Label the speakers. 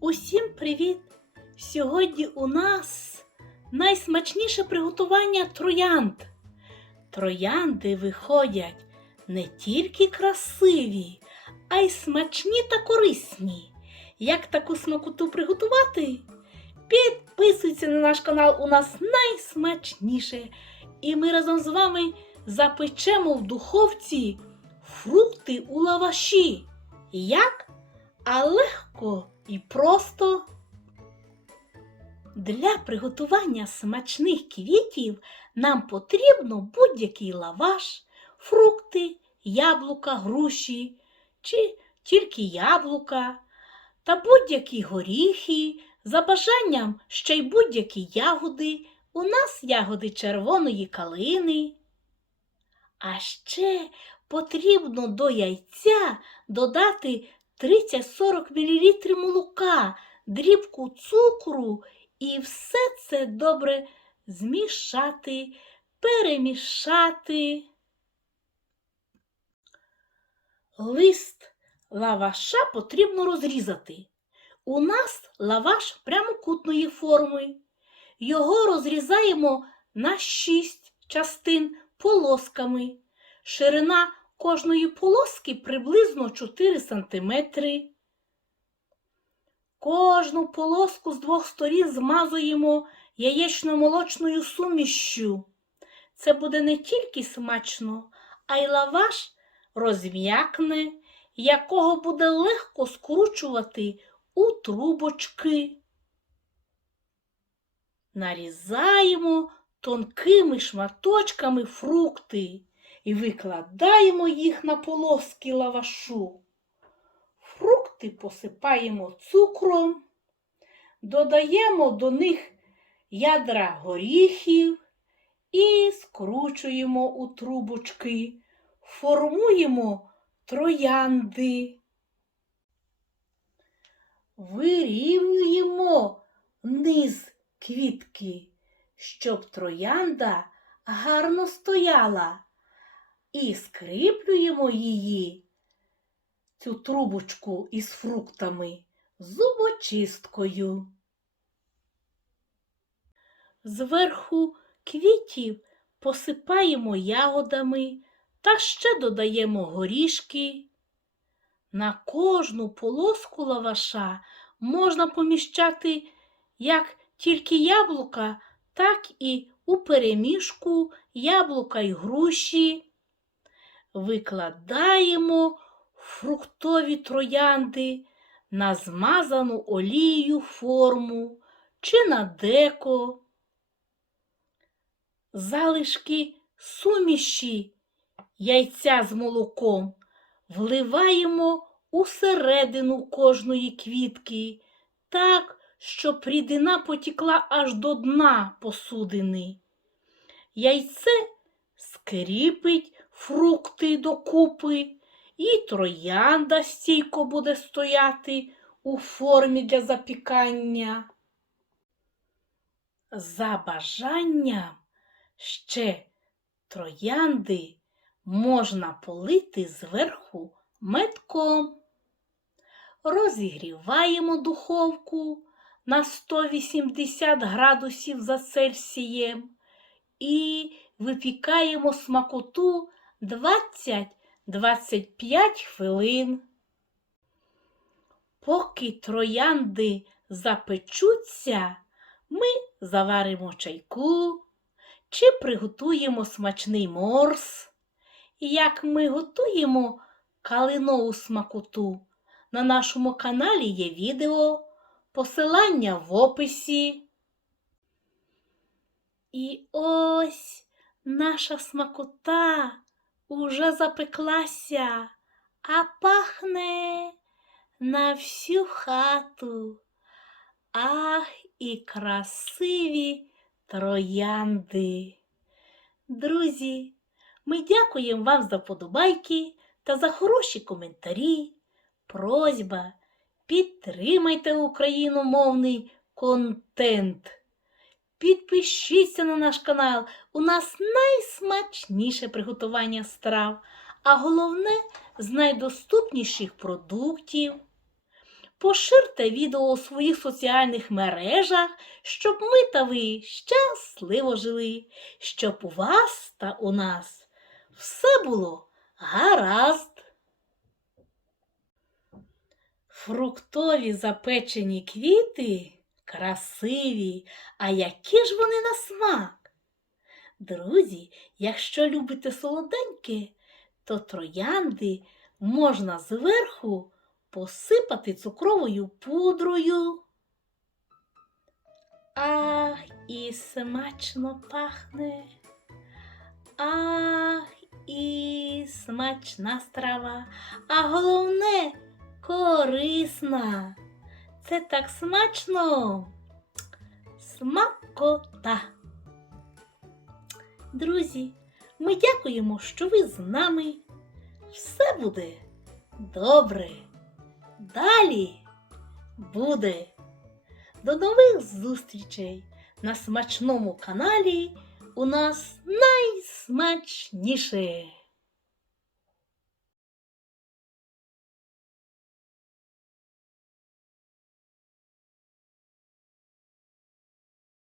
Speaker 1: Усім привіт! Сьогодні у нас найсмачніше приготування троянд. Троянди виходять не тільки красиві, а й смачні та корисні. Як таку смакоту приготувати? Підписуйся на наш канал, у нас найсмачніше. І ми разом з вами запечемо в духовці фрукти у лаваші. Як? А легко і просто. Для приготування смачних квітів нам потрібно будь-який лаваш, фрукти, яблука, груші чи тільки яблука та будь-які горіхи, за бажанням ще й будь-які ягоди. У нас ягоди червоної калини. А ще потрібно до яйця додати 30-40 мл молока, дрібку цукру і все це добре змішати, перемішати. Лист лаваша потрібно розрізати. У нас лаваш прямокутної форми. Його розрізаємо на 6 частин полосками. Ширина кожної полоски приблизно 4 см. Кожну полоску з двох сторін змазуємо яєчно-молочною сумішшю. Це буде не тільки смачно, а й лаваш розм'якне, якого буде легко скручувати у трубочки. Нарізаємо тонкими шматочками фрукти і викладаємо їх на полоски лавашу. Фрукти посипаємо цукром, додаємо до них ядра горіхів і скручуємо у трубочки, формуємо троянди. Вирівнюємо низ квітки, щоб троянда гарно стояла, і скріплюємо її, цю трубочку із фруктами, зубочисткою. Зверху квітів посипаємо ягодами та ще додаємо горішки. На кожну полоску лаваша можна поміщати як тільки яблука, так і у перемішку яблука й груші. Викладаємо фруктові троянди на змазану олією форму чи на деко. Залишки суміші яйця з молоком вливаємо усередину кожної квітки, так, щоб рідина потікла аж до дна посудини. Яйце скріпить фрукти докупи, і троянда стійко буде стояти у формі для запікання. За бажанням ще троянди можна полити зверху метком. Розігріваємо духовку на 180 градусів за Цельсієм і випікаємо смакоту 20-25 хвилин. Поки троянди запечуться, ми заваримо чайку чи приготуємо смачний морс. Як ми готуємо калинову смакоту, на нашому каналі є відео, посилання в описі. І ось наша смакота уже запеклася, а пахне на всю хату. Ах, і красиві троянди. Друзі, ми дякуємо вам за вподобайки та за хороші коментарі. Просьба, підтримайте україномовний контент. Підпишіться на наш канал. У нас найсмачніше приготування страв, а головне з найдоступніших продуктів. поширте відео у своїх соціальних мережах, щоб ми та ви щасливо жили, щоб у вас та у нас все було гаразд. Фруктові запечені квіти красиві, а які ж вони на смак? Друзі, якщо любите солоденьке, то троянди можна зверху посипати цукровою пудрою. Ах, і смачно пахне. Ах, і смачна страва, а головне корисна. Це так смачно. Смакота. Друзі, ми дякуємо, що ви з нами. Все буде добре. Далі буде. До нових зустрічей на смачному каналі у нас найсмачніше.